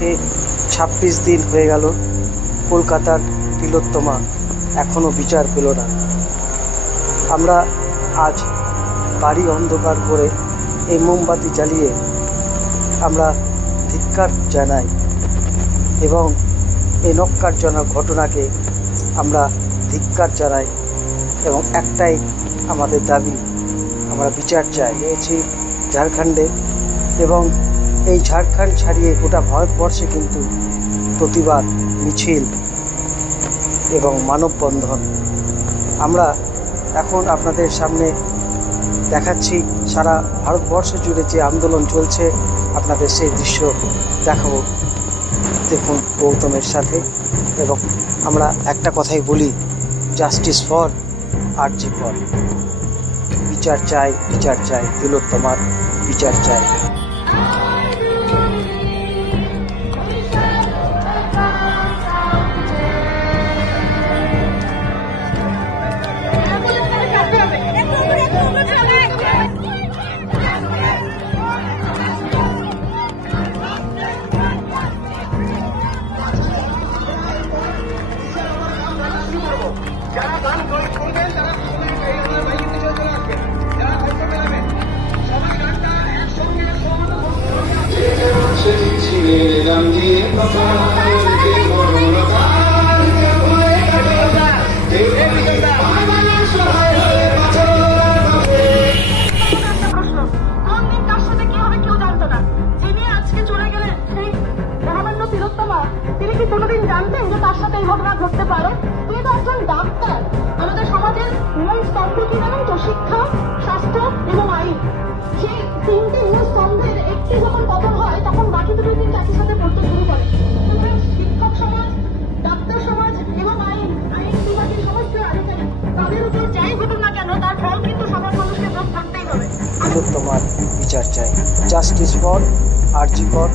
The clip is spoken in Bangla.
আজকে ২৬ দিন হয়ে গেল কলকাতার তিলোত্তমা এখনও বিচার পেল না। আমরা আজ বাড়ি অন্ধকার করে এই মোমবাতি জ্বালিয়ে আমরা ধিক্কার জানাই এবং এই নক্কারজনক ঘটনাকে আমরা ধিক্কার জানাই এবং একটাই আমাদের দাবি, আমরা বিচার চাই। হয়েছি ঝাড়খণ্ডে এবং এই ঝাড়খণ্ড ছাড়িয়ে গোটা ভারতবর্ষে কিন্তু প্রতিবাদ মিছিল এবং মানববন্ধন আমরা এখন আপনাদের সামনে দেখাচ্ছি। সারা ভারতবর্ষ জুড়ে যে আন্দোলন চলছে আপনাদের সেই দৃশ্য দেখাবো। দেখুন গৌতমের সাথে, এবং আমরা একটা কথাই বলি, জাস্টিস ফর আরজি কর। বিচার চাই, বিচার চাই, তিলোত্তমার বিচার চাই। তিনি কি কোনোদিন জানতেন যে তার সাথে এই ঘটনা ঘটতে পারে? তিনি তো একজন ডাক্তার। আমাদের সমাজের মূল স্তম্ভ কি জানেন তো? শিক্ষা, স্বাস্থ্য এবং আইন। সেই তিনটে মূল স্তম্ভের একটি যখন পতন হয় তখন বাকি দুটো কিন্তু একই সাথে পড়তে শুরু করে। শিক্ষক সমাজ, ডাক্তার সমাজ এবং আইন বিভাগের সমস্ত আধিকারিক, তাদের উপর যাই ঘটুক না কেন তার ফল কিন্তু সবার মানুষকে ভোগ করতেই হবে। তিলোত্তমার বিচার চাই, জাস্টিস ফর আরজি কর।